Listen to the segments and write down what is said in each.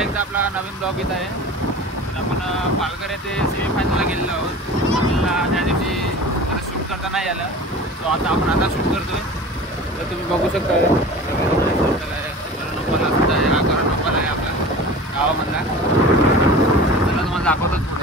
पुन्हा एकदा आपला नवीन ब्लॉग येत आहे. आपण पालघर येथे सेमीफायनलला गेलेलो आहोत. आपल्याला त्या दिवशी शूट करता नाही आलं, तो आपण आता शूट करतोय. तर तुम्ही बघू शकता करणोपाला सुद्धा आहे. हा करणोपाला आहे आपला गावामधला. त्याला तुम्हाला दाखवतोच पुढे.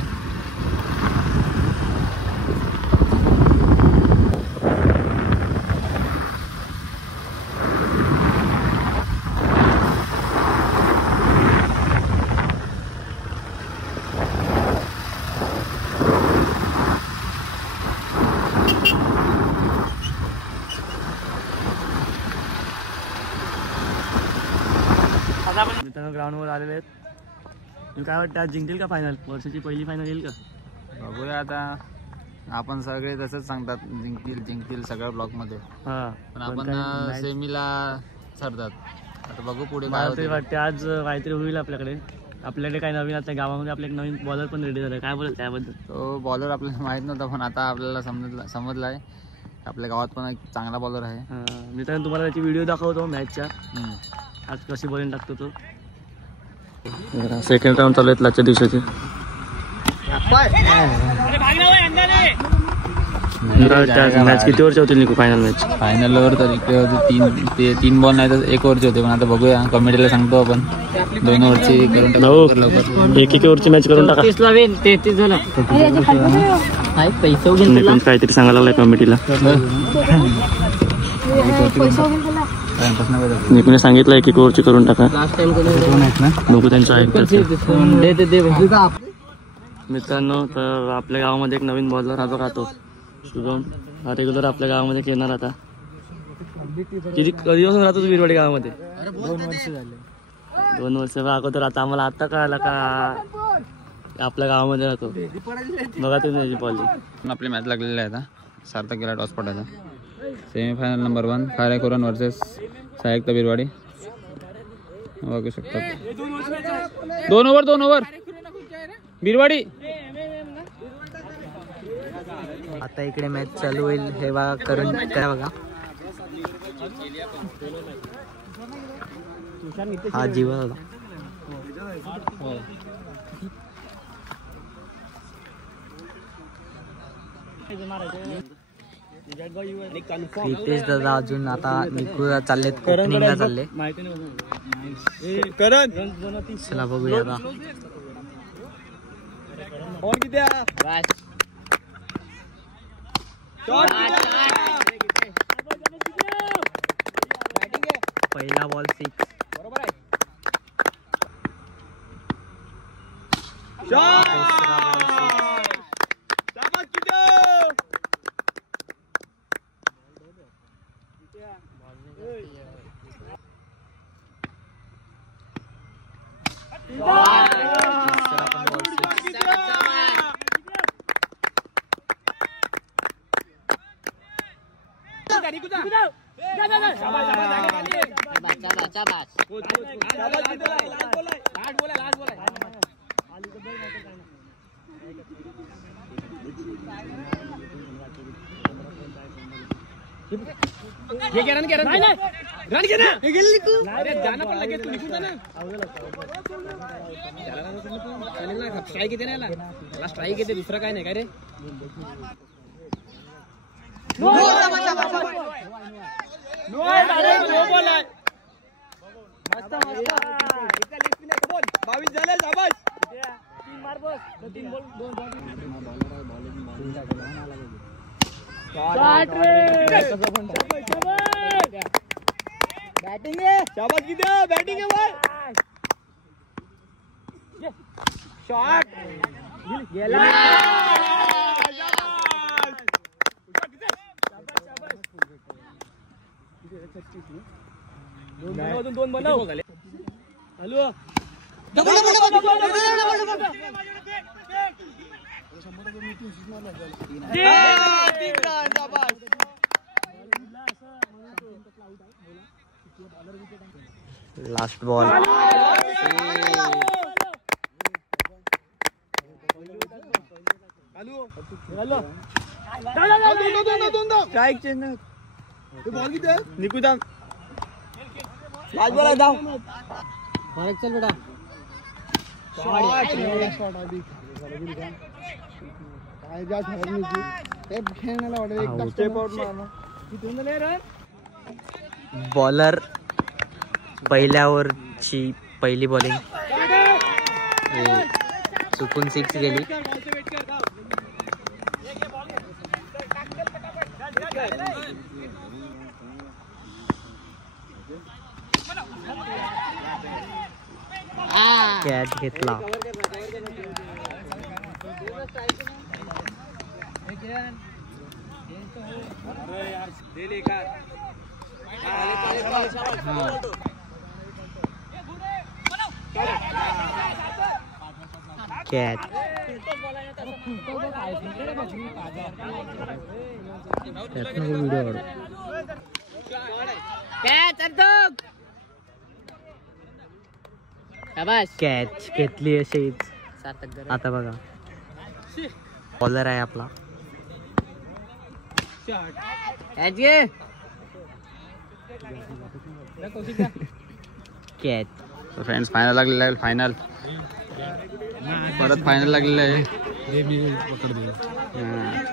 मित्रांनो ग्राउंडवर आलेले आहेत. तुम्ही काय वाटतं आज जिंकेल का फायनल? वर्षाची पहिली फायनल येईल का? बघूया आता. आपण सगळे तसंच सांगतात जिंकतील सगळ्या ब्लॉकमध्ये. पण आपण सेमीला सरतात. आता बघू पुढे काय होते. वाटते आज काहीतरी होईल आपल्याकडे काय नवीन. आता गावामध्ये आपल्या नवीन बॉलर पण रेडी झाला. काय बोलेल त्याबद्दल? तो बॉलर आपल्याला माहित नव्हता, पण आता आपल्याला समजला आहे. आपल्या गावात पण एक चांगला बॉलर आहे. मित्रांनो तुम्हाला त्याची व्हिडिओ दाखवतो मॅचच्या. आज कशी बॉलिंग टाकतो तो. सेकंड राऊंड चालू आहेत आजच्या दिवसाचे. मॅच किती ओव्हरची होती निकू? फायनल मॅच फायनलवर तर इकडे होते तीन बॉल नाही तर 1 ओव्हरचे होते. पण आता बघूया, कमिटीला सांगतो आपण 2 ओव्हरची करून टाकू. एक ओव्हरची मॅच करून टाका. 33 झाला. काहीतरी सांगायला लागलाय कमिटीला. निकूने सांगितलं 1 ओव्हरची करून टाका. नको त्यांचं ऐकतात. मित्रांनो तर आपल्या गावामध्ये एक नवीन बॉलर हा राहतो शुभम. हा रेग्युलर आपल्या गावामध्ये खेळणार. आता कधीपासून राहतो तू बिरवाडी गावामध्ये? 2 वर्ष झाले. 2 वर्ष अगोदर. आता आता कळालं का आपल्या गावामध्ये राहतो. बघा तुम्ही बॉलिंग. आपली मॅच लागलेली आहे. आता सार्थक गेला टॉस पडायचा. सेमीफायनल नंबर 1 फायर कोरन वर्सेस सायकता बिरवाडी. बघू शकतात 2 ओव्हर बिरवाडी. आता इकडे मॅच चालू होईल. हे बघा करून काय बघा. हा जीवा रितेश दादा अजून आता निकू चाललेत, ओपनिंगला चालले. चला बघूया आता. पहिला बॉल 6. स्ट्राईक येते ना, त्याला स्ट्राईक येते, दुसरा काय नाही काय रे. बैटिंग है, शाबाश की दे, बैटिंग है भाई. शॉट गेला. दोन बनव. Hello last ball. Strike change ball किती निकुदा लास्ट बॉल आहे. धाव चल बेटा. बॉलर पहिल्या ओव्हरची पहिली बॉलिंग चुकून 6 गेली. कॅच घेतला. कॅच. कॅच घेतली अशीच. आता बघा बॉलर आहे आपला. कॅच. फ्रेंड्स फायनल लागलेला आहे. फायनल परत फायनल लागलेलं आहे.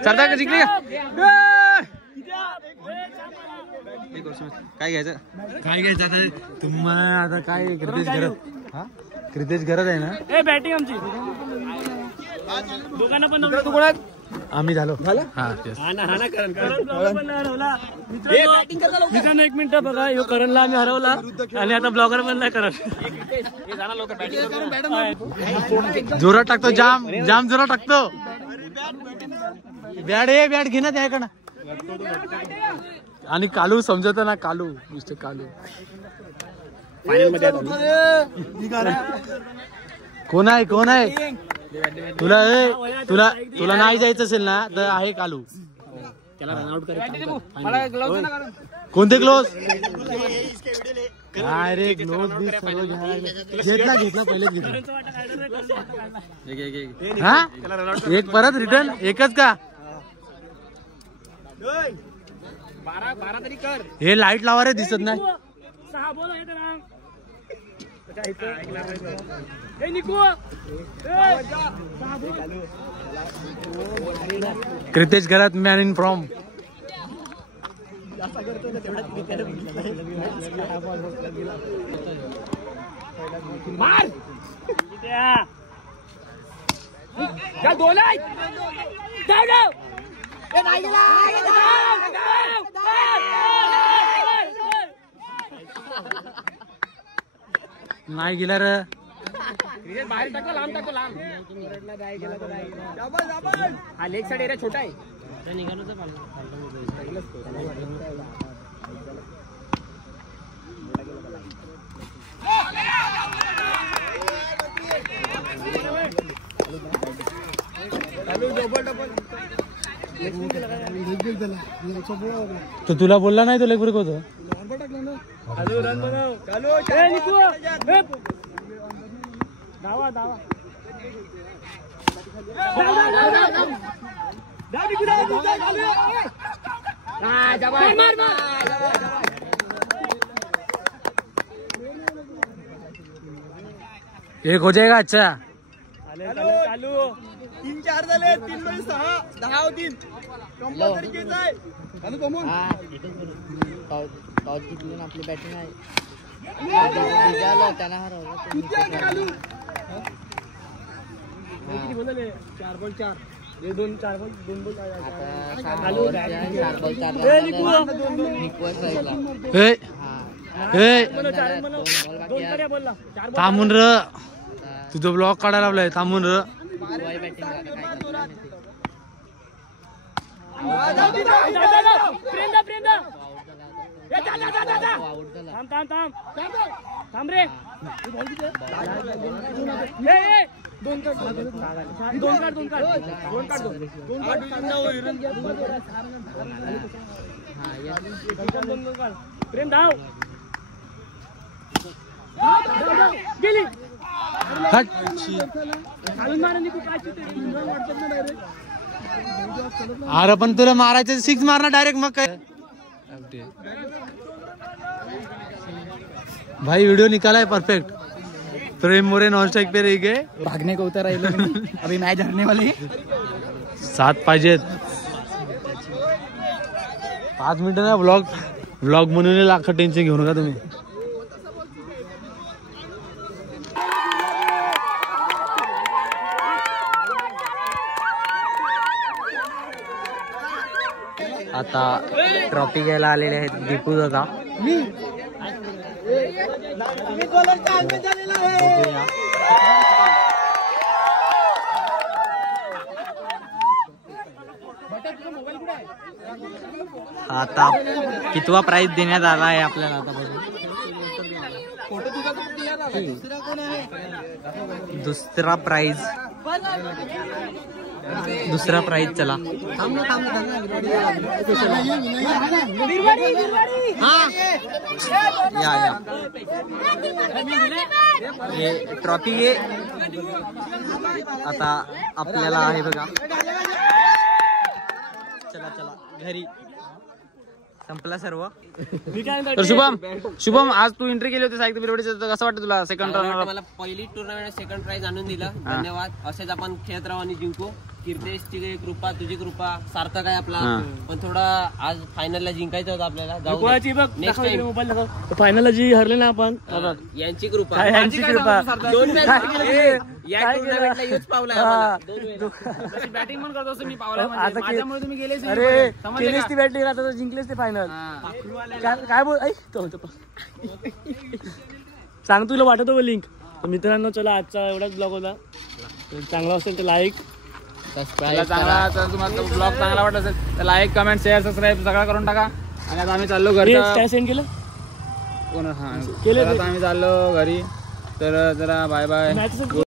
सरदार का जिंकली का? काय घ्यायचं आता तुम्हाला? आता काय क्रितेश गरज आहे ना. बॅटिंग आमची दोघांना पण आम्ही झालो. मित्रांनो 1 मिनिट बघा. ह्यो करणला आम्ही हरवला आणि आता ब्लॉगर पण नाही करत. जोरात टाकतो. जाम जाम जोरात टाकतो. बॅट घे ना त्याकडं. आणि कालू समजत ना. कालू मिस्टर कालू कोण आहे? तुला नाही जायचं असेल ना तर आहे कालू. कोणते ग्लोव्स? काय रे ग्लोव्स घेतला पहिलेच घेतला. हा एक परत रिटर्न एकच का? हे लाईट लावा रे दिसत नाही. क्रितेश घरात मॅन इन फॉर्म. नाही गेला रे. बाहेर टाकला. लांब हा लेग साइड एरिया छोटा आहे. तो तुला बोलला नाही. तो लेग ब्रेक होतो. एक हो जाएगा. अच्छा 3-4 झाले. 3-6 10 होतील. कंपल्सरी केस आहे. आपली बॅटिंग आहे. त्यांना हरवलं. 4 बॉल 4 2 बॉल 2 बॉल. थांबून र. तुझं ब्लॉक काढायला लावलाय. थांबून र. थांब रे. दोन काढ. प्रेम धाव गेली. अरे पण तुला मारायचं 6 मारणार डायरेक्ट. मग काय भाई व्हिडिओ निकाला है परफेक्ट. प्रेम मोरे नॉन स्ट्राइक पे रही गए. भागने को उतर रहे अभी मैच हरने वाली. 7 पाहिजेत. 5 मिनिटं ना. व्लॉग म्हणून लाख टेन्शन घेऊ नका तुम्ही. आता ट्रॉफी घ्यायला आलेले आहेत दीपू दादा. आता कितवा प्राइज देण्यात आला आहे आपल्याला आता बघू. दुसरा प्राइज चला. या ये ट्रॉफी ये आता आपल्याला आहे बघा. चला घरी संपला सर्व. तर शुभम आज तू एंट्री केली होती साहित्य बिरवडीचं, तर कसं वाटतं तुला सेकंड राऊंड? मला पहिली टुर्नामेंट सेकंड प्राइज आणून दिला. धन्यवाद. असेच आपण खेळत राहू आणि जिंकू. कीर्तेश ची कृपा, तुझी कृपा, सार्थक आहे आपला. पण थोडा आज फायनलला जिंकायचं होतं आपल्याला. नेक्स्ट टाइम फायनलला जी हरले ना आपण, यांची कृपा. यांची कृपा. या टुर्नामेंटला यूज पावलाय आम्हाला. बॅटिंग पण करतो असं मी पावला. माझ्यामुळे तुम्ही गेले. अरे केलीस ती बॅटिंग, आता जिंकलीस ते फायनल. काय बोल सांग, तुला वाटत हो लिंक. मित्रांनो चला आजचा एवढाच ब्लॉग होता. चांगला असेल तर लाईक, चांगला तुम्हाला ब्लॉग चांगला वाटत असेल तर लाईक, कमेंट, शेअर, सबस्क्राईब सगळं करून टाका. आणि आता आम्ही चाललो घरी. काय सेंड केलं कोण? हा केलं. आता आम्ही चाललो घरी. तर जरा बाय बाय.